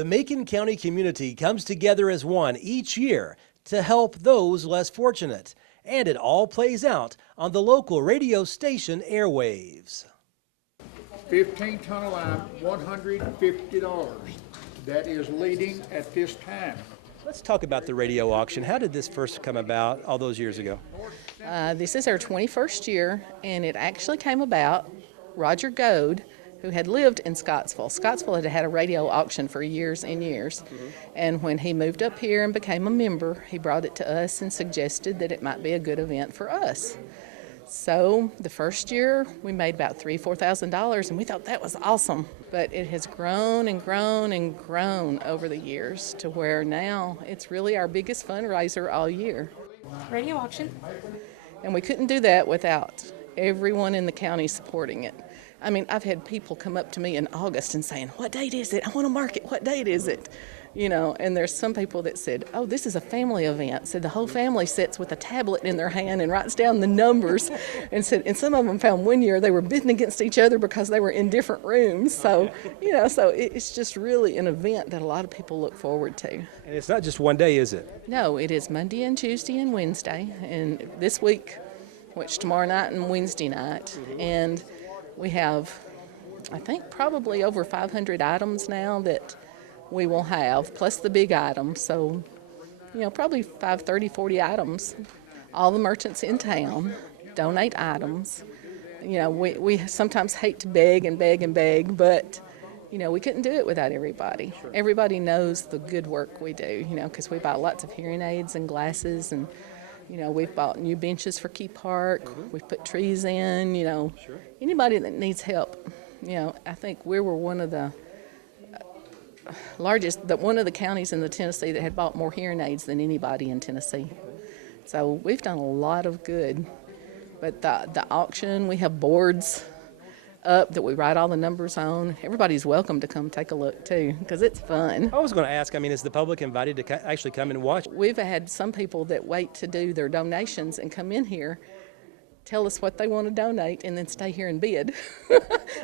The Macon County community comes together as one each year to help those less fortunate, and it all plays out on the local radio station airwaves. 15-ton of lime, $150. That is leading at this time. Let's talk about the radio auction. How did this first come about all those years ago? This is our 21st year, and it actually came about Roger Goad, who had lived in Scottsville. Scottsville had had a radio auction for years and years. And when he moved up here and became a member, he brought it to us and suggested that it might be a good event for us. So the first year we made about $3,000–4,000, and we thought that was awesome. But it has grown and grown and grown over the years to where now it's really our biggest fundraiser all year. Radio auction. And we couldn't do that without everyone in the county supporting it. I mean, I've had people come up to me in August and saying, "What date is it? I want to mark it. What date is it?" You know, and there's some people that said, "Oh, this is a family event." Said the whole family sits with a tablet in their hand and writes down the numbers. And said, and some of them found one year they were bidding against each other because they were in different rooms. So, you know, so it's just really an event that a lot of people look forward to. And it's not just one day, is it? No, it is Monday and Tuesday and Wednesday. And this week, which tomorrow night and Wednesday night. And we have, I think, probably over 500 items now that we will have, plus the big items. So, you know, probably 30–40 items. All the merchants in town donate items. You know, we sometimes hate to beg and beg and beg, but, you know, we couldn't do it without everybody. Sure. Everybody knows the good work we do, you know, because we buy lots of hearing aids and glasses, and you know, we've bought new benches for Key Park. We've put trees in, you know. Sure. Anybody that needs help, you know, I think we were one of the one of the counties in the Tennessee that had bought more hearing aids than anybody in Tennessee. So we've done a lot of good. But the auction, we have boards up that we write all the numbers on. Everybody's welcome to come take a look too, because it's fun. I was going to ask, I mean, is the public invited to actually come and watch? We've had some people that wait to do their donations and come in here, tell us what they want to donate, and then stay here and bid.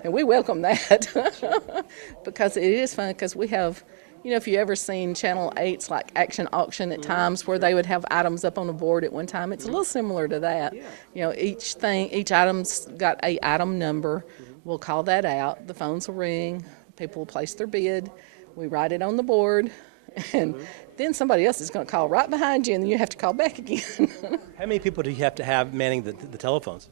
And we welcome that because it is fun, because we have, you know, if you ever seen Channel 8's like Action Auction at times where they would have items up on a board at one time, it's a little similar to that. Yeah. You know, each item's got a item number. We'll call that out. The phones will ring. People will place their bid. We write it on the board. And then somebody else is going to call right behind you, and then you have to call back again. How many people do you have to have manning the telephones?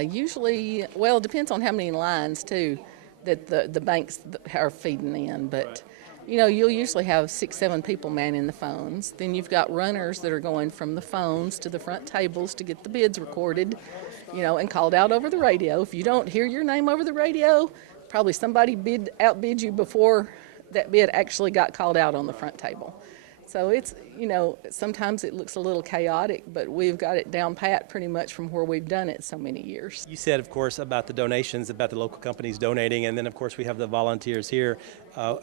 Usually, well, it depends on how many lines, too, that the banks are feeding in. But, you know, you'll usually have 6–7 people manning the phones. Then you've got runners that are going from the phones to the front tables to get the bids recorded, you know, and called out over the radio. If you don't hear your name over the radio, probably somebody outbid you before that bid actually got called out on the front table. So it's, you know, sometimes it looks a little chaotic, but we've got it down pat pretty much from where we've done it so many years. You said, of course, about the donations, about the local companies donating, and then, of course, we have the volunteers here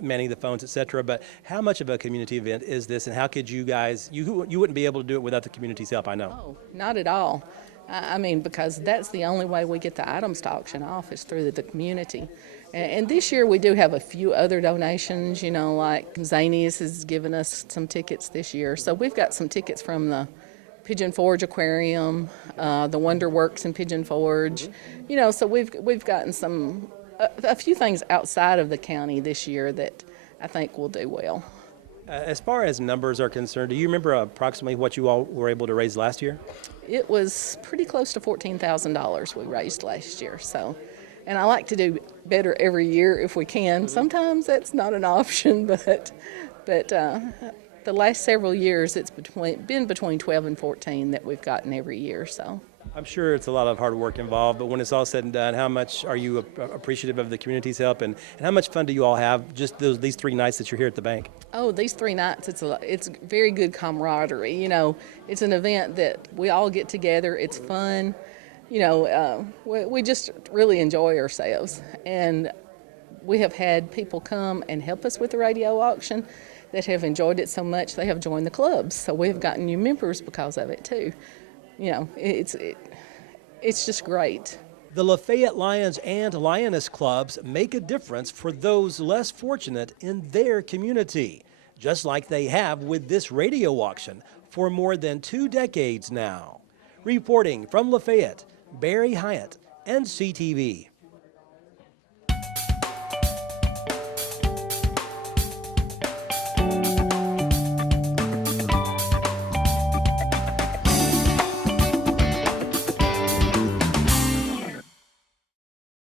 manning the phones, et cetera. But how much of a community event is this, and how could you guys, you wouldn't be able to do it without the community's help, I know. Oh, not at all. I mean, because that's the only way we get the items to auction off is through the community. And this year we do have a few other donations, you know, like Zanies has given us some tickets this year. So we've got some tickets from the Pigeon Forge Aquarium, the Wonder Works in Pigeon Forge. You know, so we've gotten a few things outside of the county this year that I think will do well. As far as numbers are concerned, do you remember approximately what you all were able to raise last year? It was pretty close to $14,000 we raised last year. So, and I like to do better every year if we can. Sometimes that's not an option, but the last several years it's been between 12 and 14 that we've gotten every year. So. I'm sure it's a lot of hard work involved, but when it's all said and done, how much are you appreciative of the community's help, and how much fun do you all have just these 3 nights that you're here at the bank? Oh, these 3 nights, it's very good camaraderie. You know, it's an event that we all get together. It's fun. You know, we just really enjoy ourselves, and we have had people come and help us with the radio auction that have enjoyed it so much they have joined the clubs. So we have gotten new members because of it too. You know, it's just great. The Lafayette Lions and Lioness Clubs make a difference for those less fortunate in their community, just like they have with this radio auction for more than 2 decades now. Reporting from Lafayette, Barry Hyatt, NCTV.